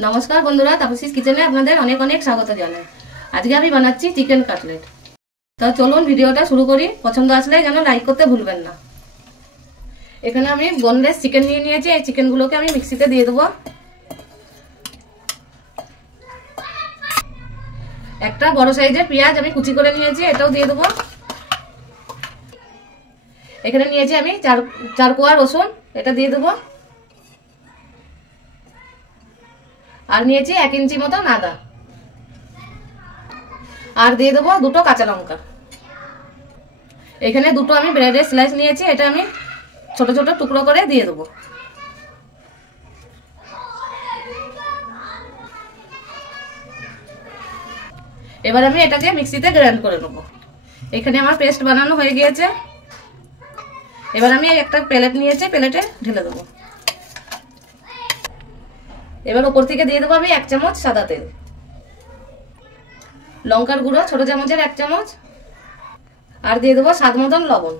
नमस्कार बंधुरा तापसीस किचेने आपनादेर अनेक अनेक स्वागत जानाई। आजके आमी बानाচ্ছি चिकेन काटलेट। तो चलुन भिडियोटा शुरू करी। पसंद आसले जेन लाइक करते भूलबेन ना। एखाने आमी बोनलेस चिकेन निये नियेछि। एई चिकेनगुलोके आमी मिक्सिते दिये देब। एकटा बड़ साइजेर पेंयाज आमी कुचि करे नियेछि, एटाও दिये देब। एखाने नियेछि आमी चार कोয়া रसुन, এটা দিয়ে দেব। আর নিয়েছি 1 ইঞ্চি মতো আদা, আর দিয়ে দেব দুটো কাঁচা লঙ্কা। এখানে দুটো আমি ব্রেডের স্লাইস নিয়েছি, এটা আমি ছোট ছোট টুকরো করে দিয়ে দেব। এবার আমি এটাকে মিক্সিতে গ্রাইন্ড করে নেব। এখানে আমার পেস্ট বানানো হয়ে গিয়েছে। এবার আমি একটা প্লেট নিয়েছি, প্লেটে ঢেলে দেব। এবার উপর থেকে দিয়ে দেব আমি 1 চামচ সাদা তেল, লঙ্কার গুঁড়ো ছোট চামচের 1 চামচ, আর দিয়ে দেব স্বাদ মতন লবণ,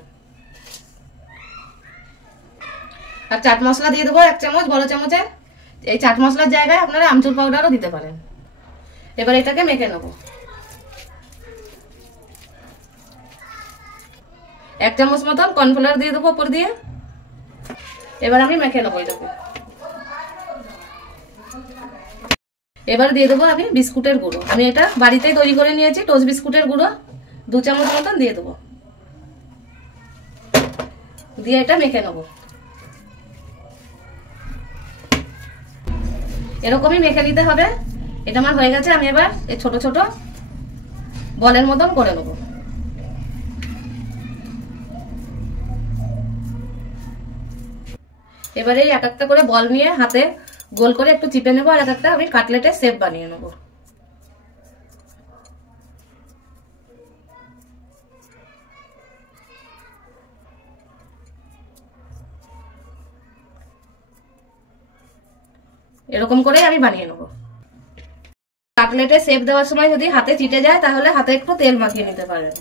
আর চাট মশলা দিয়ে দেব 1 চামচ বড় চামচের। এই চাট মশলার জায়গায় আপনারা আমচুর পাউডারও দিতে পারেন। এবার এটাকে মেখে নেব। 1 চামচ মতন কর্নফ্লাওয়ার দিয়ে দেব উপর দিয়ে। এবার আমি মেখে নেব এটাকে। এবার দিয়ে দেবো আমি বিস্কুটের গুঁড়ো। আমি এটা বাড়িতেই তৈরি করে নিয়েছি, টোস্ট বিস্কুটের গুঁড়ো 2 চামচ মতন দিয়ে দেবো। দিয়ে এটা মেখে নেব। এরকমই মেখে নিতে হবে। এটা আমার হয়ে গেছে। আমি এবার এই ছোট ছোট বলের মতন করে নেব। এবারে এই এক একটা করে বল নিয়ে হাতে গোল করে একটু চিপে নেব, আর এক একটা আমি কাটলেটের শেপ বানিয়ে নেব। এরকম করে আমি বানিয়ে নেব। কাটলেটের শেপ দেওয়ার সময় যদি হাতে চিটে যায় তাহলে হাতে একটু তেল মাখিয়ে নিতে পারেন।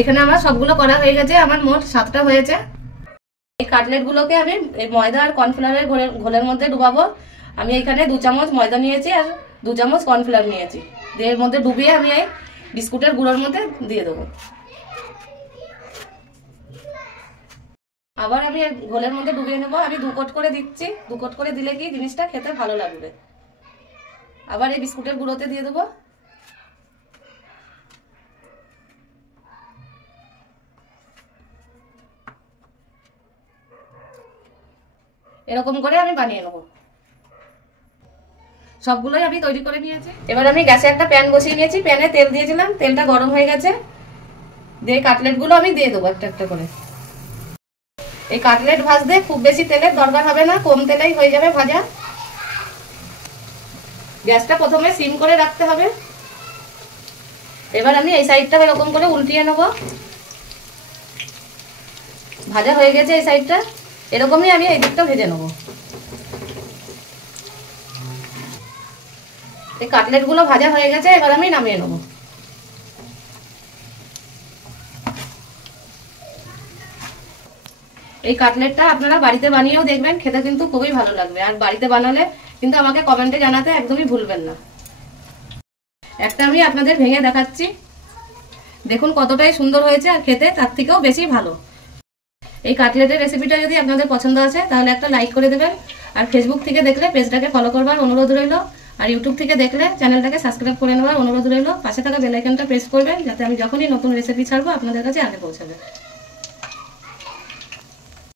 এখানে আমার সবগুলো করা হয়ে গেছে। আমার মোট 7টা হয়েছে। এই কাটলেটগুলোকে আমি এই ময়দা আর কর্নফ্লাওয়ারের ঘোলের মধ্যে ডুবাবো। আমি এখানে 2 চামচ ময়দা নিয়েছি আর 2 চামচ কর্নফ্লাওয়ার নিয়েছি। এর মধ্যে ডুবিয়ে আমি এই বিস্কুটের গুঁড়োর মধ্যে দিয়ে দেবো। আবার আমি ঘোলের মধ্যে ডুবিয়ে নেবো। আমি 2 কোট করে দিচ্ছি। 2 কোট করে দিলে কি জিনিসটা খেতে ভালো লাগবে। আবার এই বিস্কুটের গুঁড়োতে দিয়ে দেবো। এরকম করে আমি বানিয়ে নেব। সবগুলোই আমি তৈরি করে নিয়েছি। এবার আমি গ্যাসে একটা প্যান বসিয়ে নিয়েছি। প্যানে তেল দিয়েছিলাম, তেলটা গরম হয়ে গেছে। দিয়ে কাটলেটগুলো আমি দিয়ে দেবো একটা একটা করে। এই কাটলেট ভাজতে খুব বেশি তেলের দরকার হবে না, কম তেলেই হয়ে যাবে ভাজা। গ্যাসটা প্রথমে সিম করে রাখতে হবে। এবার আমি এই সাইডটা এরকম করে উল্টিয়ে নেব। ভাজা হয়ে গেছে এই সাইডটা। এরকমই আমি এই দিকটা ভেজে নেব। এই কাটলেটগুলো ভাজা হয়ে গেছে। এবার আমি নামিয়ে নেব। এই কাটলেটটা আপনারা বাড়িতে বানিয়েও দেখবেন, খেতে কিন্তু খুবই ভালো লাগবে। আর বাড়িতে বানালে কিন্তু আমাকে কমেন্টে জানাতে একদমই ভুলবেন না। একটা আমি আপনাদের ভেঙে দেখাচ্ছি। দেখুন কতটাই সুন্দর হয়েছে, আর খেতে তার থেকেও বেশি ভালো। এই কাটলেটের রেসিপিটা যদি আপনাদের পছন্দ আছে তাহলে একটা লাইক করে দেবেন। আর ফেসবুক থেকে দেখলে পেজটাকে ফলো করবার অনুরোধ রইল। আর ইউটিউব থেকে দেখলে চ্যানেলটাকে সাবস্ক্রাইব করে নেওয়ার অনুরোধ রইল। পাশে থাকা বেল আইকনটা প্রেস করবেন যাতে আমি যখনই নতুন রেসিপি ছাড়বো আপনাদের কাছে আগে পৌঁছাবে।